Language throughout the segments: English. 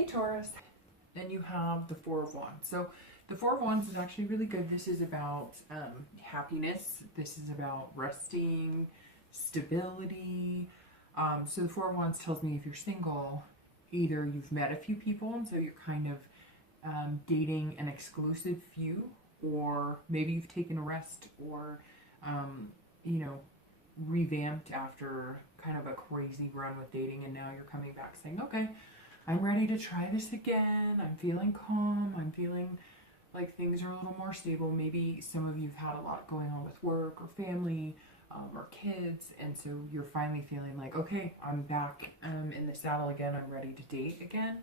Hey Taurus. Then you have the Four of Wands. So the Four of Wands is actually really good. This is about happiness. This is about resting, stability. So the Four of Wands tells me if you're single, either you've met a few people and so you're kind of dating an exclusive few, or maybe you've taken a rest or, you know, revamped after kind of a crazy run with dating, and now you're coming back saying, okay, I'm ready to try this again. I'm feeling calm. I'm feeling like things are a little more stable. Maybe some of you've had a lot going on with work or family or kids, and so you're finally feeling like, okay, I'm back in the saddle again. I'm ready to date again.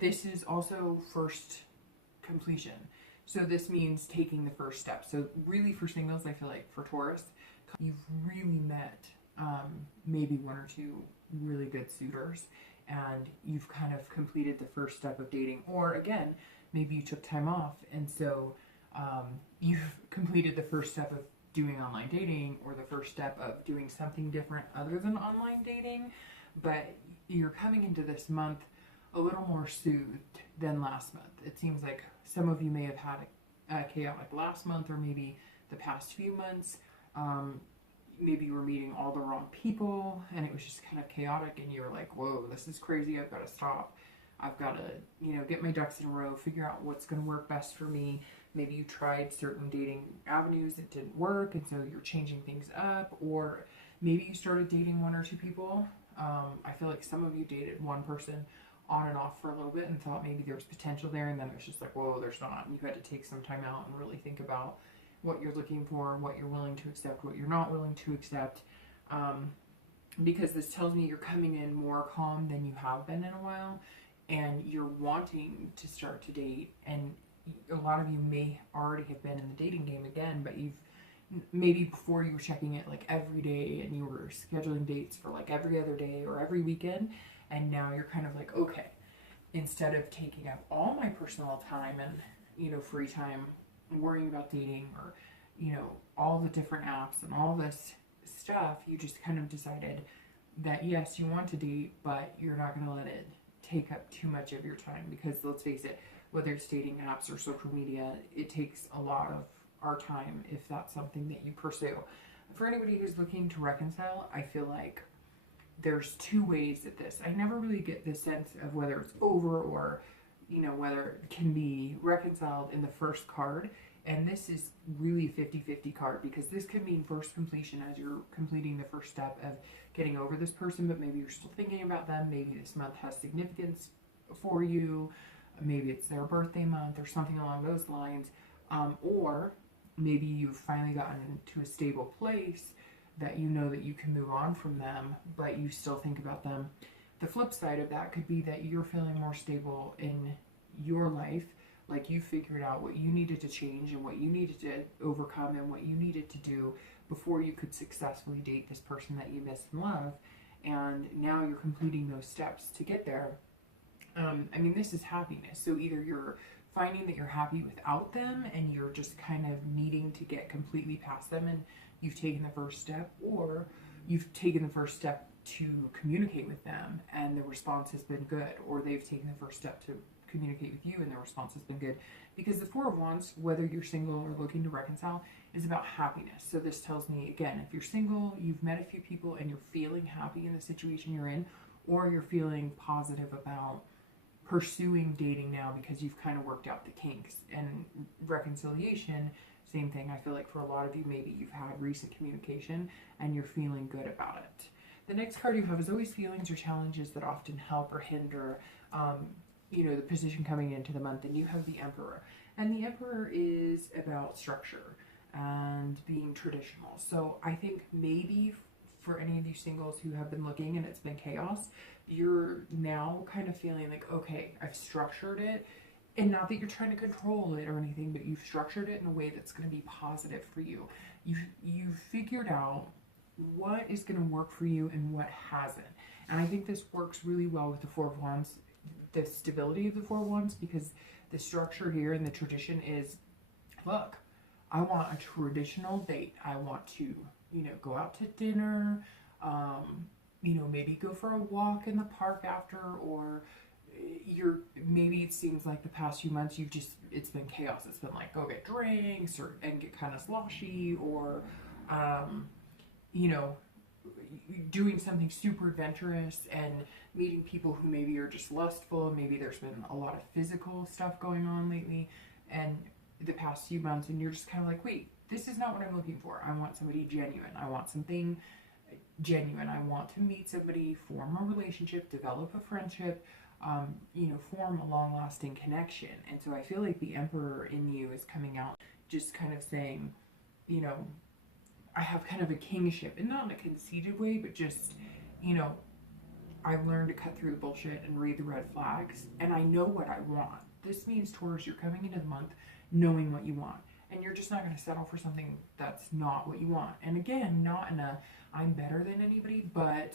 This is also first completion. So this means taking the first step. So really for singles, I feel like for Taurus, you've really met maybe one or two really good suitors, and you've kind of completed the first step of dating. Or again, maybe you took time off, and so you've completed the first step of doing online dating, or the first step of doing something different other than online dating, but you're coming into this month a little more soothed than last month. It seems like some of you may have had a chaotic last month, or maybe the past few months. Maybe you were meeting all the wrong people and it was just kind of chaotic, and you were like, whoa, this is crazy. I've got to stop. I've got to, you know, get my ducks in a row, figure out what's going to work best for me. Maybe you tried certain dating avenues that didn't work, and so you're changing things up. Or maybe you started dating one or two people. I feel like some of you dated one person on and off for a little bit and thought maybe there was potential there, and then it was just like, whoa, there's not. And you had to take some time out and really think about what you're looking for, what you're willing to accept, what you're not willing to accept. Because this tells me you're coming in more calm than you have been in a while, and you're wanting to start to date. And a lot of you may already have been in the dating game again, but you've maybe before you were checking it like every day, and you were scheduling dates for like every other day or every weekend, and now you're kind of like, okay, instead of taking up all my personal time and, you know, free time worrying about dating, or, you know, all the different apps and all this stuff, you just kind of decided that yes, you want to date, but you're not going to let it take up too much of your time. Because let's face it, whether it's dating apps or social media, it takes a lot of our time if that's something that you pursue. For anybody who's looking to reconcile, I feel like there's two ways at this. I never really get the sense of whether it's over, or, you know, whether it can be reconciled in the first card. And this is really 50-50 card, because this could mean first completion as you're completing the first step of getting over this person, but maybe you're still thinking about them. Maybe this month has significance for you. Maybe it's their birthday month or something along those lines. Or maybe you've finally gotten to a stable place that you know that you can move on from them, but you still think about them. The flip side of that could be that you're feeling more stable in your life, like you figured out what you needed to change and what you needed to overcome and what you needed to do before you could successfully date this person that you missed and love, and now you're completing those steps to get there. I mean, this is happiness. So either you're finding that you're happy without them and you're just kind of needing to get completely past them and you've taken the first step, or you've taken the first step to communicate with them and the response has been good, or they've taken the first step to communicate with you and the response has been good. Because the Four of Wands, whether you're single or looking to reconcile, is about happiness. So this tells me, again, if you're single, you've met a few people and you're feeling happy in the situation you're in, or you're feeling positive about pursuing dating now because you've kind of worked out the kinks. And reconciliation, same thing. I feel like for a lot of you, maybe you've had recent communication and you're feeling good about it. The next card you have is always feelings or challenges that often help or hinder you know, the position coming into the month. And you have the Emperor, and the Emperor is about structure and being traditional. So I think maybe for any of you singles who have been looking and it's been chaos, you're now kind of feeling like, okay, I've structured it, and not that you're trying to control it or anything, but you've structured it in a way that's going to be positive for you. You've figured out what is going to work for you and what hasn't. And I think this works really well with the Four of Wands, the stability of the Four of Wands, because the structure here and the tradition is, look, I want a traditional date. I want to, you know, go out to dinner, you know, maybe go for a walk in the park after, or maybe it seems like the past few months it's been chaos. It's been like go get drinks and get kind of sloshy, or you know, doing something super adventurous and meeting people who maybe are just lustful. Maybe there's been a lot of physical stuff going on lately and the past few months, and you're just kind of like, wait, this is not what I'm looking for. I want somebody genuine. I want something genuine. I want to meet somebody, form a relationship, develop a friendship, you know, form a long-lasting connection. And so I feel like the Emperor in you is coming out, just kind of saying, you know, I have kind of a kingship, and not in a conceited way, but just, you know, I've learned to cut through the bullshit and read the red flags, and I know what I want. This means, Taurus, you're coming into the month knowing what you want, and you're just not going to settle for something that's not what you want. And again, not in a I'm better than anybody, but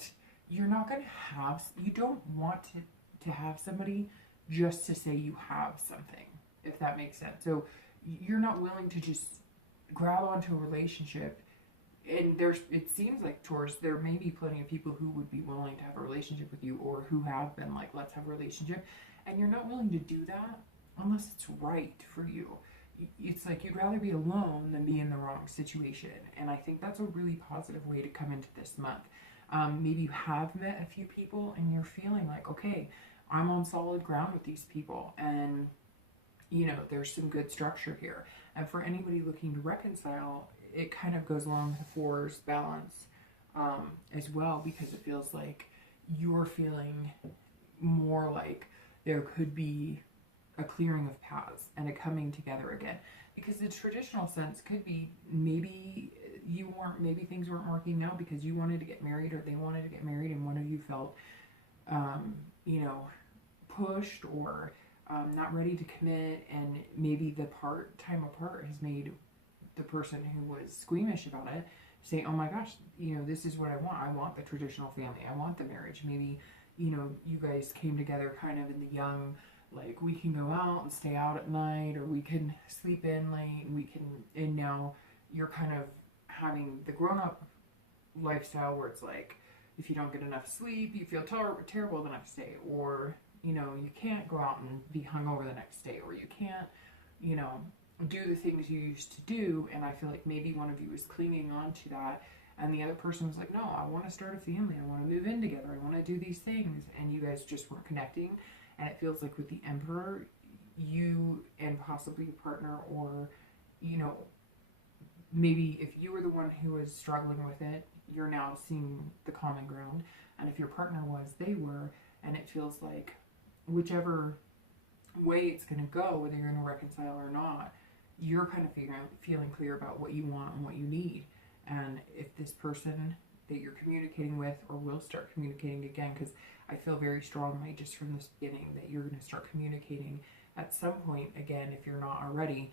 you're not going to have, you don't want to have somebody just to say you have something, if that makes sense. So you're not willing to just grab onto a relationship. And it seems like, Taurus, there may be plenty of people who would be willing to have a relationship with you, or who have been like, let's have a relationship. And you're not willing to do that unless it's right for you. It's like you'd rather be alone than be in the wrong situation. And I think that's a really positive way to come into this month. Maybe you have met a few people and you're feeling like, okay, I'm on solid ground with these people. And, you know, there's some good structure here. And for anybody looking to reconcile, it kind of goes along with the fours balance as well, because it feels like you're feeling more like there could be a clearing of paths and a coming together again. Because the traditional sense could be maybe things weren't working out because you wanted to get married, or they wanted to get married, and one of you felt, you know, pushed, or not ready to commit, and maybe the time apart has made the person who was squeamish about it say, oh my gosh, you know, this is what I want. I want the traditional family. I want the marriage. Maybe, you know, you guys came together kind of in the young, like, we can go out and stay out at night, or we can sleep in late, and now you're kind of having the grown-up lifestyle where it's like, if you don't get enough sleep, you feel terrible the next day, or, you know, you can't go out and be hungover the next day, or you can't, you know, do the things you used to do. And I feel like maybe one of you is clinging on to that, and the other person was like, no, I want to start a family, I want to move in together, I want to do these things, and you guys just weren't connecting. And it feels like with the Emperor, you and possibly your partner, or, you know, maybe if you were the one who was struggling with it, you're now seeing the common ground. And if your partner was, they were. And it feels like whichever way it's going to go, whether you're going to reconcile or not, you're kind of feeling clear about what you want and what you need. And if this person that you're communicating with, or will start communicating again, because I feel very strongly just from this beginning that you're going to start communicating at some point again, if you're not already,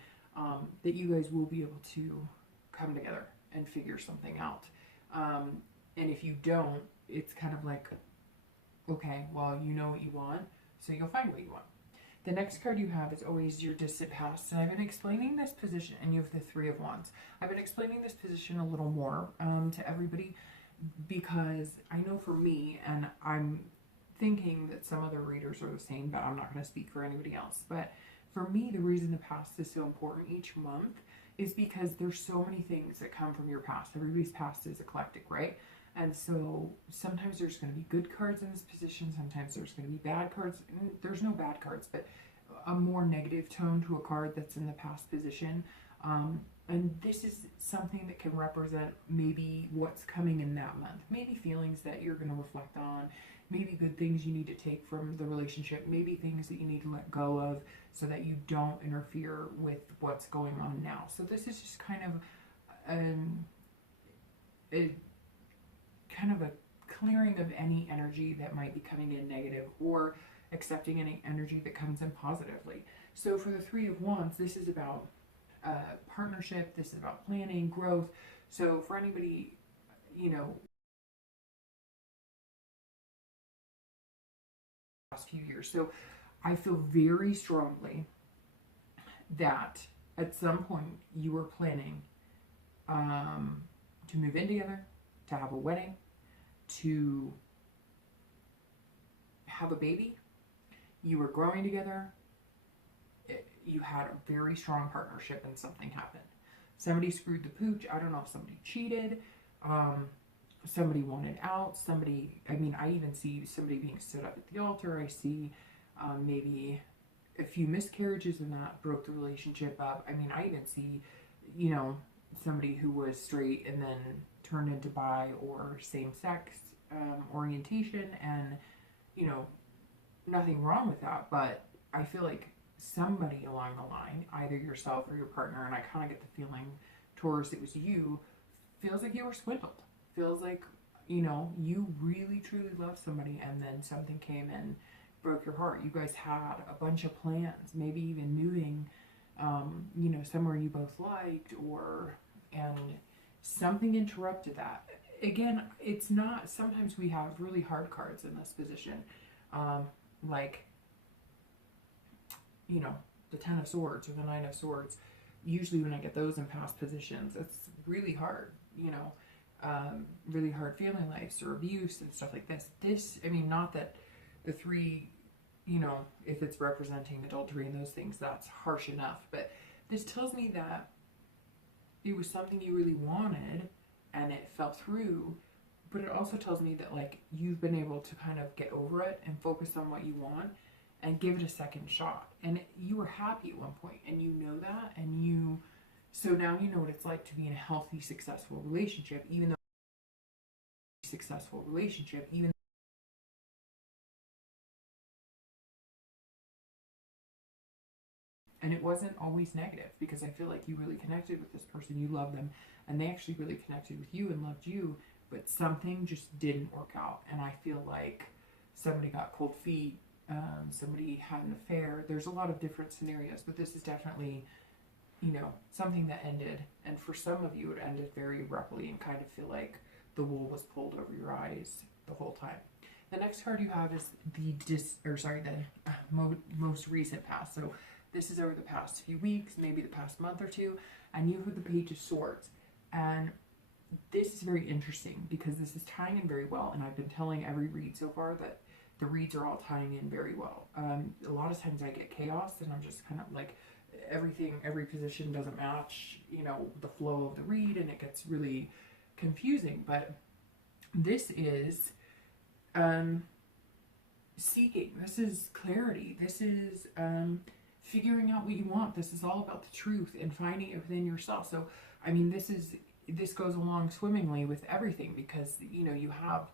that you guys will be able to come together and figure something out. And if you don't, it's kind of like, okay, well, you know what you want, so you'll find what you want. The next card you have is always your distant past. And I've been explaining this position, and you have the Three of Wands. I've been explaining this position a little more to everybody, because I know for me, and I'm thinking that some other readers are the same, but I'm not going to speak for anybody else. But for me, the reason the past is so important each month is because there's so many things that come from your past. Everybody's past is eclectic, right? And so sometimes there's going to be good cards in this position. Sometimes there's going to be bad cards. There's no bad cards, but a more negative tone to a card that's in the past position. And this is something that can represent maybe what's coming in that month. Maybe feelings that you're going to reflect on. Maybe good things you need to take from the relationship. Maybe things that you need to let go of so that you don't interfere with what's going on now. So this is just kind of a clearing of any energy that might be coming in negative, or accepting any energy that comes in positively. So for the Three of Wands, this is about partnership. This is about planning, growth. So for anybody, you know, last few years. So I feel very strongly that at some point you were planning to move in together, to have a wedding, to have a baby, you were growing together, you had a very strong partnership, and something happened. Somebody screwed the pooch. I don't know if somebody cheated, somebody wanted out, somebody, I mean, I even see somebody being stood up at the altar. I see maybe a few miscarriages, and that broke the relationship up. I mean, I even see, you know, somebody who was straight and then turned into bi or same-sex orientation, and, you know, nothing wrong with that, but I feel like somebody along the line, either yourself or your partner, and I kind of get the feeling, Taurus, it was you, feels like you were swindled. Feels like, you know, you really truly love somebody, and then something came and broke your heart. You guys had a bunch of plans, maybe even moving, you know, somewhere you both liked, and something interrupted that. Again, it's not, sometimes we have really hard cards in this position, like, you know, the Ten of Swords or the Nine of Swords. Usually when I get those in past positions, it's really hard, you know, really hard family lives or abuse and stuff like this. This, I mean, not that the three, you know, if it's representing adultery and those things, that's harsh enough, but this tells me that it was something you really wanted and it fell through, but it also tells me that, like, you've been able to kind of get over it and focus on what you want and give it a second shot. And you were happy at one point, and you know that, and so now you know what it's like to be in a healthy, successful relationship, even and it wasn't always negative, because I feel like you really connected with this person, you love them, and they actually really connected with you and loved you, but something just didn't work out. And I feel like somebody got cold feet, somebody had an affair. There's a lot of different scenarios, but this is definitely, you know, something that ended, and for some of you it ended very abruptly and kind of feel like the wool was pulled over your eyes the whole time. The next card you have is the most recent past. So this is over the past few weeks, maybe the past month or two, and you have the Page of Swords. And this is very interesting because this is tying in very well, and I've been telling every read so far that the reads are all tying in very well. A lot of times I get chaos, and I'm just kind of like, every position doesn't match, you know, the flow of the read, and it gets really confusing. But this is seeking, this is clarity, this is figuring out what you want. This is all about the truth and finding it within yourself. So, I mean, this goes along swimmingly with everything, because, you know, you have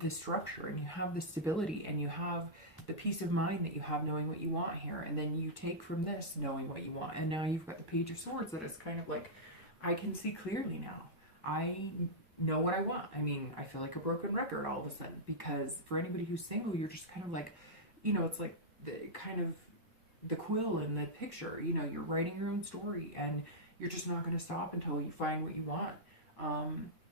the structure and you have the stability and you have the peace of mind that you have knowing what you want here, and then you take from this knowing what you want, and now you've got the Page of Swords that is kind of like, I can see clearly now. I know what I want. I mean, I feel like a broken record all of a sudden, because for anybody who's single, you're just kind of like, you know, it's like the kind of the quill in the picture, you know, you're writing your own story, and you're just not going to stop until you find what you want.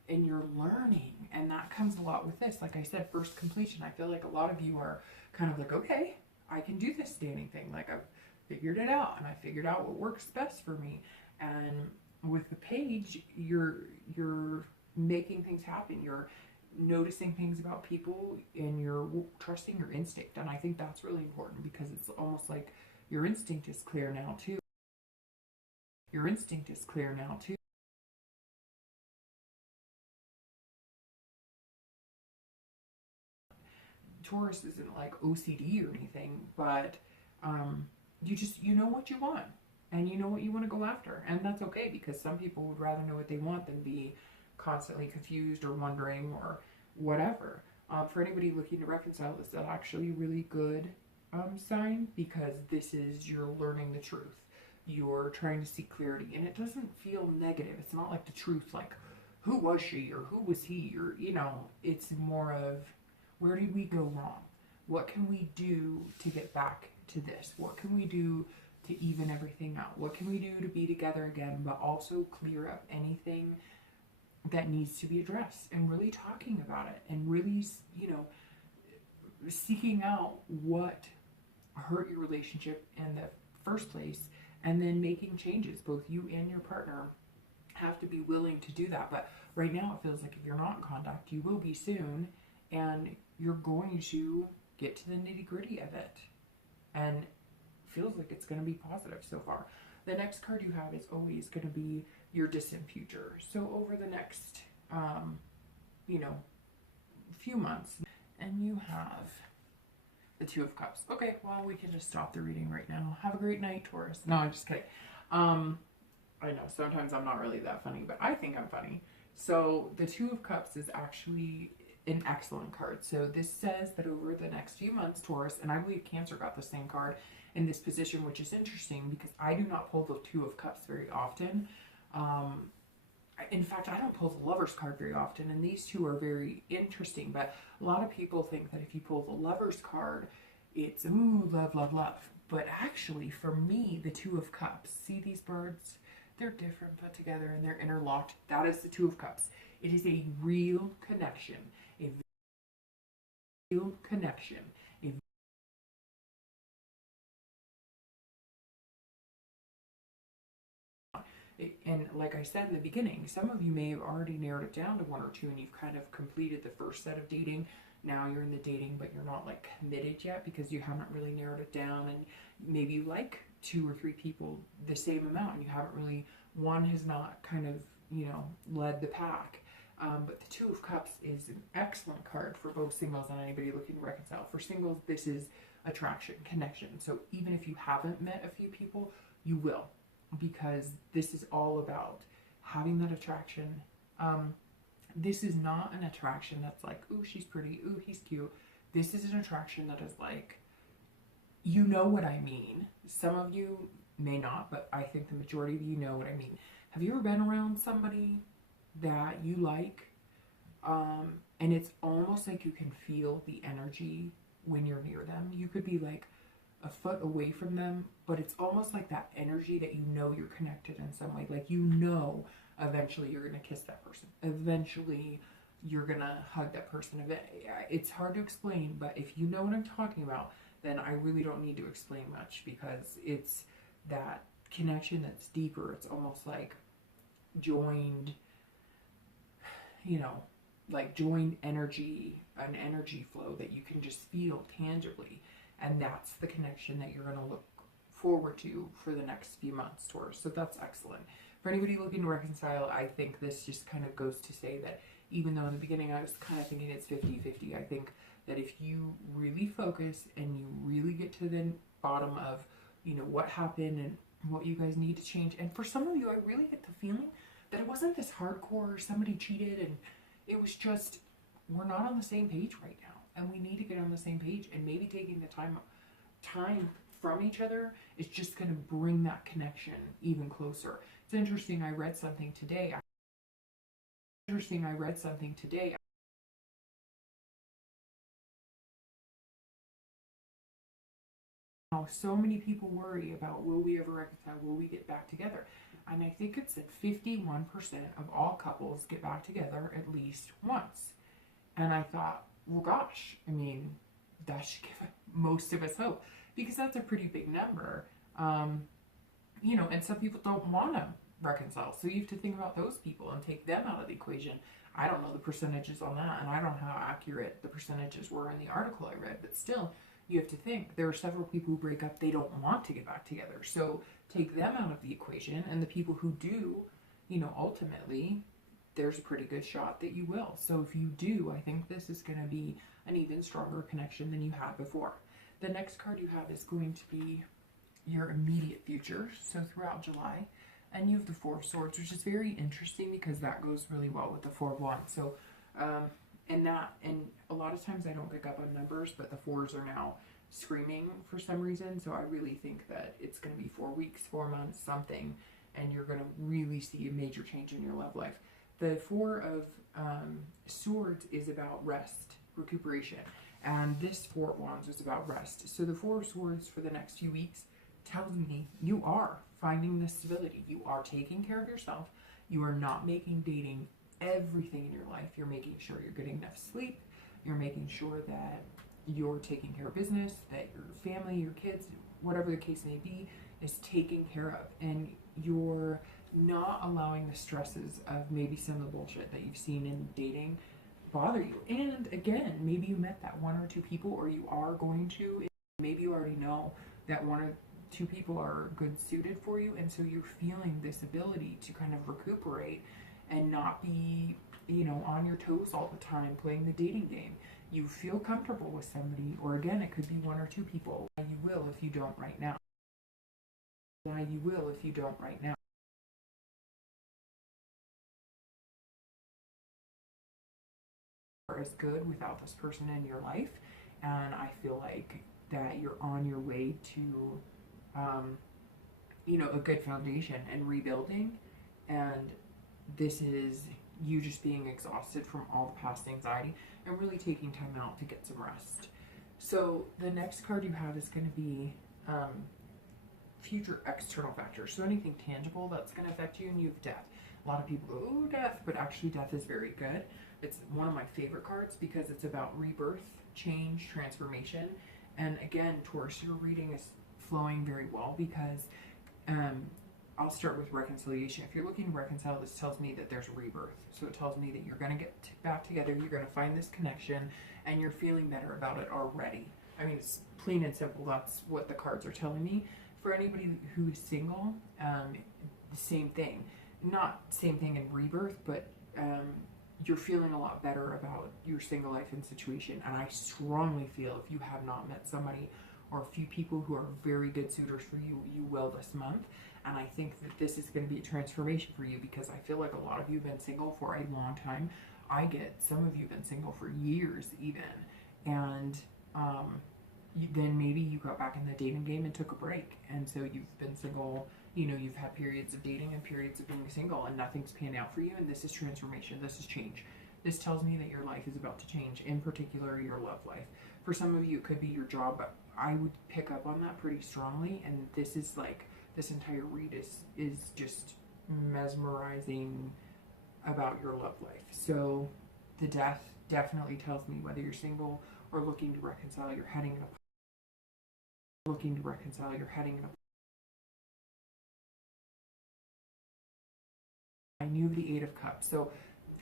And you're learning, and that comes a lot with this. Like I said, first completion. I feel like a lot of you are kind of like, okay, I can do this standing thing. Like, I've figured it out, and I figured out what works best for me. And with the page, you're making things happen. You're noticing things about people, and you're trusting your instinct. And I think that's really important, because it's almost like your instinct is clear now too. Your instinct is clear now too. Taurus isn't like OCD or anything, but you know what you want, and you know what you want to go after, and that's okay, because some people would rather know what they want than be constantly confused or wondering or whatever. For anybody looking to reconcile, this is actually a really good sign, because this is, you're learning the truth. You're trying to seek clarity, and it doesn't feel negative. It's not like the truth, like, who was she or who was he, or, you know, it's more of, where did we go wrong? What can we do to get back to this? What can we do to even everything out? What can we do to be together again, but also clear up anything that needs to be addressed, and really talking about it, and really, you know, seeking out what hurt your relationship in the first place, and then making changes. Both you and your partner have to be willing to do that. But right now it feels like if you're not in contact, you will be soon, and you're going to get to the nitty-gritty of it. And feels like it's going to be positive so far. The next card you have is always going to be your distant future. So over the next, you know, few months. And you have the Two of Cups. Okay, well, we can just stop the reading right now. Have a great night, Taurus. No, I'm just kidding. I know, sometimes I'm not really that funny, but I think I'm funny. So the Two of Cups is actually an excellent card. So this says that over the next few months, Taurus, and I believe Cancer got the same card in this position, which is interesting because I do not pull the Two of Cups very often. In fact, I don't pull the Lover's card very often, and these two are very interesting. But a lot of people think that if you pull the Lover's card, it's, ooh, love, love, love. But actually, for me, the Two of Cups, see these birds? They're different put together and they're interlocked. That is the Two of Cups. It is a real connection. A real connection. And like I said in the beginning, some of you may have already narrowed it down to one or two and you've kind of completed the first set of dating. Now you're in the dating, but you're not like committed yet because you haven't really narrowed it down, and maybe you like 2 or 3 people the same amount and you haven't really, one has not kind of, you know, led the pack. But the Two of Cups is an excellent card for both singles and anybody looking to reconcile. For singles, this is attraction, connection. So even if you haven't met a few people, you will, because this is all about having that attraction. This is not an attraction that's like, ooh, she's pretty, ooh, he's cute. This is an attraction that is like, you know what I mean. Some of you may not, but I think the majority of you know what I mean. Have you ever been around somebody that you like, and it's almost like you can feel the energy when you're near them? You could be like a foot away from them, but it's almost like that energy that you know you're connected in some way. Like, you know, eventually you're going to kiss that person. Eventually you're going to hug that person. It's hard to explain, but if you know what I'm talking about, then I really don't need to explain much, because it's that connection that's deeper. It's almost like joined, you know, like joined energy, an energy flow that you can just feel tangibly. And that's the connection that you're going to look forward to for the next few months, Taurus. So that's excellent. For anybody looking to reconcile, I think this just kind of goes to say that even though in the beginning I was kind of thinking it's 50-50, I think that if you really focus and you really get to the bottom of, you know, what happened and what you guys need to change. And for some of you, I really get the feeling that it wasn't this hardcore, somebody cheated, and it was just, we're not on the same page right now. And we need to get on the same page, and maybe taking the time from each other is just going to bring that connection even closer. It's interesting, I read something today. Now, so many people worry about, will we ever reconcile? Will we get back together? And I think it's that 51% of all couples get back together at least once. And I thought, well, gosh, I mean, that should give most of us hope, because that's a pretty big number. You know, and some people don't want to reconcile. So you have to think about those people and take them out of the equation. I don't know the percentages on that, and I don't know how accurate the percentages were in the article I read, but still, you have to think there are several people who break up, they don't want to get back together. So take them out of the equation, and the people who do, you know, ultimately, there's a pretty good shot that you will. So if you do, I think this is going to be an even stronger connection than you had before. The next card you have is going to be your immediate future, so throughout July. And you have the Four of Swords, which is very interesting because that goes really well with the Four of Wands. So, and a lot of times I don't pick up on numbers, but the fours are now screaming for some reason. So I really think that it's going to be 4 weeks, 4 months, something, and you're going to really see a major change in your love life. The Four of Swords is about rest, recuperation, and this Four of Wands is about rest. So the Four of Swords for the next few weeks tells me you are finding this stability. You are taking care of yourself. You are not making dating everything in your life. You're making sure you're getting enough sleep. You're making sure that you're taking care of business, that your family, your kids, whatever the case may be, is taken care of. And you're not allowing the stresses of maybe some of the bullshit that you've seen in dating bother you. And again, maybe you met that one or two people, or you are going to. Maybe you already know that one or two people are good suited for you, and so you're feeling this ability to kind of recuperate and not be, you know, on your toes all the time playing the dating game. You feel comfortable with somebody, or again, it could be one or two people. You will if you don't right now. Why you will if you don't right now. Is good without this person in your life, and I feel like that you're on your way to you know, a good foundation and rebuilding, and this is you just being exhausted from all the past anxiety and really taking time out to get some rest. So the next card you have is going to be future external factors, so anything tangible that's going to affect you. And you have death. A lot of people go, oh, death, but actually death is very good. It's one of my favorite cards because it's about rebirth, change, transformation. And again, Taurus, your reading is flowing very well because I'll start with reconciliation. If you're looking to reconcile, this tells me that there's rebirth. So it tells me that you're going to get back together, you're going to find this connection, and you're feeling better about it already. I mean, it's plain and simple. That's what the cards are telling me. For anybody who is single, the same thing. Not same thing in rebirth, but you're feeling a lot better about your single life and situation. And I strongly feel if you have not met somebody or a few people who are very good suitors for you, you will this month. And I think that this is going to be a transformation for you because I feel like a lot of you have been single for a long time. I get some of you have been single for years even. And then maybe you got back in the dating game and took a break. And so you've been single, you know, you've had periods of dating and periods of being single and nothing's panned out for you. And this is transformation. This is change. This tells me that your life is about to change, in particular your love life. For some of you, it could be your job, but I would pick up on that pretty strongly. And this is like, this entire read is just mesmerizing about your love life. So the death definitely tells me whether you're single or looking to reconcile, you're heading in a I knew the Eight of Cups. So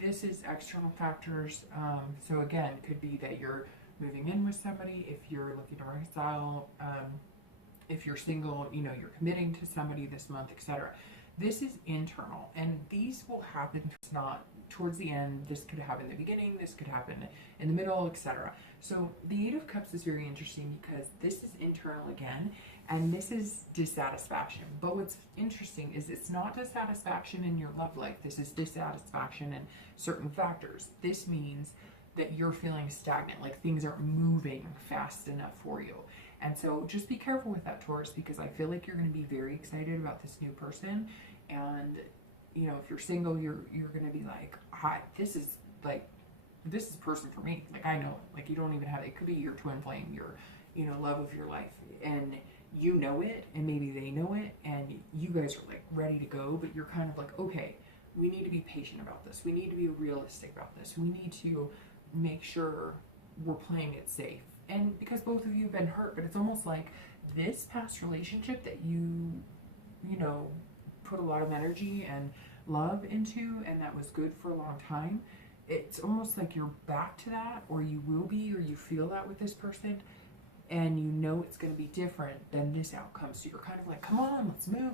this is external factors. So again, could be that you're moving in with somebody. If you're looking to reconcile, if you're single, you know, you're committing to somebody this month, etc. This is internal, and these will happen. It's not towards the end. This could happen in the beginning. This could happen in the middle, etc. So the Eight of Cups is very interesting because this is internal again, and this is dissatisfaction. But what's interesting is it's not dissatisfaction in your love life. This is dissatisfaction in certain factors. This means that you're feeling stagnant, like things aren't moving fast enough for you. And so just be careful with that, Taurus, because I feel like you're going to be very excited about this new person. And, you know, if you're single, you're going to be like, hi, this is a person for me. Like, I know, like, you don't even have, it could be your twin flame, your, you know, love of your life. And you know it, and maybe they know it, and you guys are like ready to go, but you're kind of like, okay, we need to be patient about this. We need to be realistic about this. We need to make sure we're playing it safe. And because both of you have been hurt, but it's almost like this past relationship that you know, put a lot of energy and love into, and that was good for a long time. It's almost like you're back to that, or you will be, or you feel that with this person, and you know it's going to be different than this outcome. So you're kind of like, come on, let's move,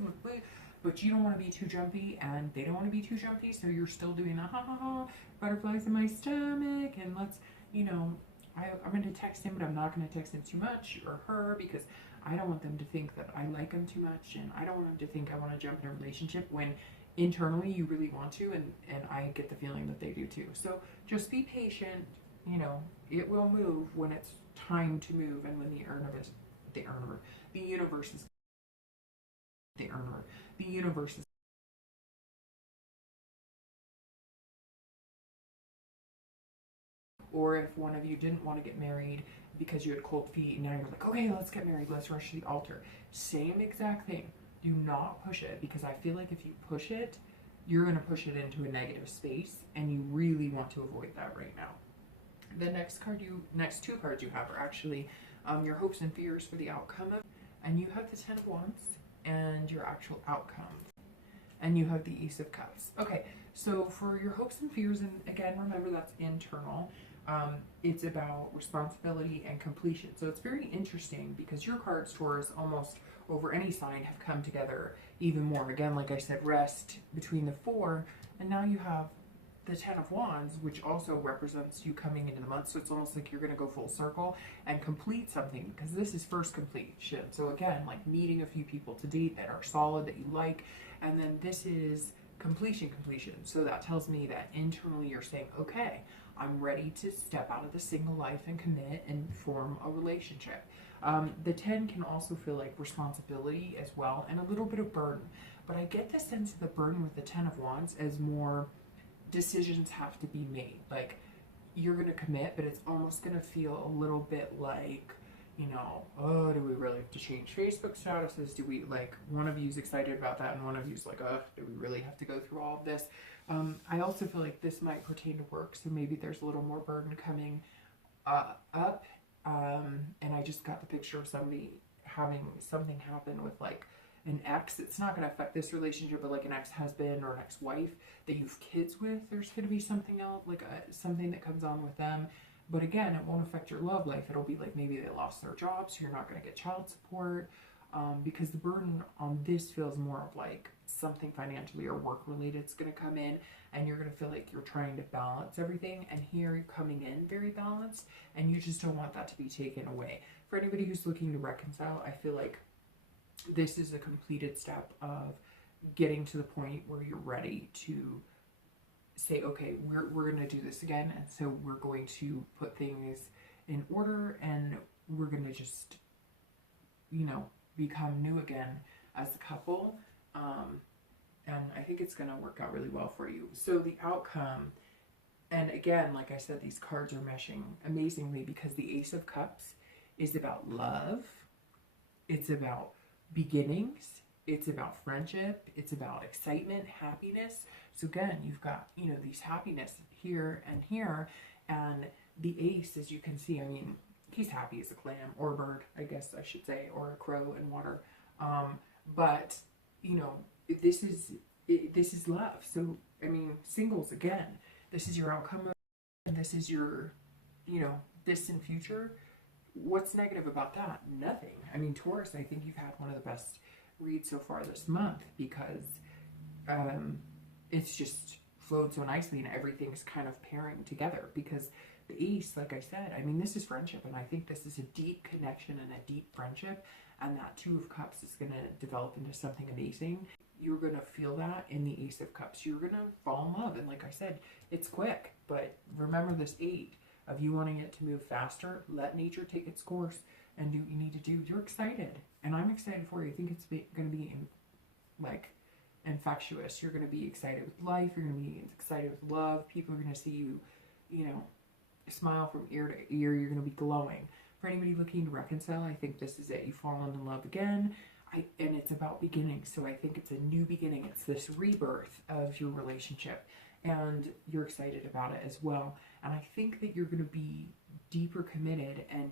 but you don't want to be too jumpy, and they don't want to be too jumpy, so you're still doing the ha ha ha, butterflies in my stomach, and let's, you know, I'm going to text him, but I'm not going to text him too much, or her, because I don't want them to think that I like them too much, and I don't want them to think I want to jump in a relationship when internally you really want to, and I get the feeling that they do too. So just be patient, you know, it will move when it's time to move, and when the universe is or if one of you didn't want to get married because you had cold feet and now you're like, okay, let's get married, let's rush to the altar. Same exact thing. Do not push it, because I feel like if you push it, you're going to push it into a negative space, and you really want to avoid that right now. The next two cards you have are actually your hopes and fears for the outcome of, and you have the Ten of Wands and your actual outcome. and you have the Ace of Cups. Okay, so for your hopes and fears, and again, remember that's internal. It's about responsibility and completion. So it's very interesting because your cards, Taurus, almost over any sign have come together even more. Again, like I said, rest between the 4, and now you have the 10 of Wands, which also represents you coming into the month. So it's almost like you're going to go full circle and complete something, because this is first completion. So again, like meeting a few people to date that are solid, that you like, and then this is completion. So that tells me that internally you're saying, okay, I'm ready to step out of the single life and commit and form a relationship. The 10 can also feel like responsibility as well, and a little bit of burden. But I get the sense of the burden with the 10 of Wands as more decisions have to be made. Like, you're going to commit, but it's almost going to feel a little bit like, you know, oh, do we really have to change Facebook statuses? Do we, like, one of you's excited about that and one of you's like, oh, do we really have to go through all of this? I also feel like this might pertain to work, so maybe there's a little more burden coming up. And I just got the picture of somebody having something happen with, like, an ex. It's not going to affect this relationship, but like an ex-husband or an ex-wife that you have kids with, there's going to be something else, like something that comes on with them. But again, it won't affect your love life. It'll be like maybe they lost their job, so you're not going to get child support, because the burden on this feels more of like something financially or work related is going to come in, and you're going to feel like you're trying to balance everything. And here you're coming in very balanced, and you just don't want that to be taken away. For anybody who's looking to reconcile, I feel like this is a completed step of getting to the point where you're ready to say, okay, we're going to do this again. And so we're going to put things in order, and we're going to just, you know, become new again as a couple. And I think it's going to work out really well for you. So the outcome, and again, like I said, these cards are meshing amazingly, because the Ace of Cups is about love. It's about beginnings. It's about friendship. It's about excitement, happiness. So again, you've got, you know, these happiness here and here, and the Ace, as you can see, I mean, he's happy as a clam or a bird, I guess I should say, or a crow in water. But you know, this is love. So I mean, singles, again, this is your outcome, and this is your, you know, distant future. What's negative about that? Nothing. I mean, Taurus, I think you've had one of the best reads so far this month, because it's just flowed so nicely, and everything's kind of pairing together. Because the Ace, like I said, I mean, this is friendship, and I think this is a deep connection and a deep friendship, and that 2 of Cups is going to develop into something amazing. You're going to feel that in the Ace of Cups. You're going to fall in love, and like I said, it's quick, but remember this 8 of you wanting it to move faster. Let nature take its course and do what you need to do. You're excited, and I'm excited for you. I think it's going to be like infectious. You're going to be excited with life. You're going to be excited with love. People are going to see you, you know, smile from ear to ear. You're going to be glowing. For anybody looking to reconcile, I think this is it. You've fallen in love again, and it's about beginnings. So I think it's a new beginning. It's this rebirth of your relationship, and you're excited about it as well. And I think that you're going to be deeper committed, and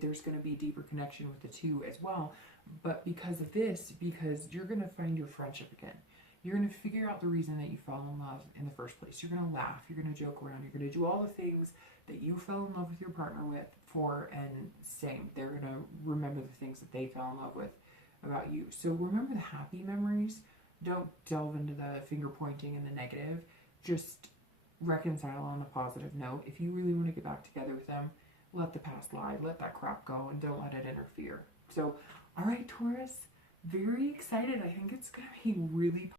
there's going to be a deeper connection with the 2 as well. But because of this, because you're going to find your friendship again. You're going to figure out the reason that you fell in love in the first place. You're going to laugh. You're going to joke around. You're going to do all the things that you fell in love with your partner for, and same. They're going to remember the things that they fell in love with about you. So remember the happy memories. Don't delve into the finger pointing and the negative. Just reconcile on a positive note. If you really want to get back together with them, let the past lie. Let that crap go, and don't let it interfere. So, all right, Taurus, very excited. I think it's going to be really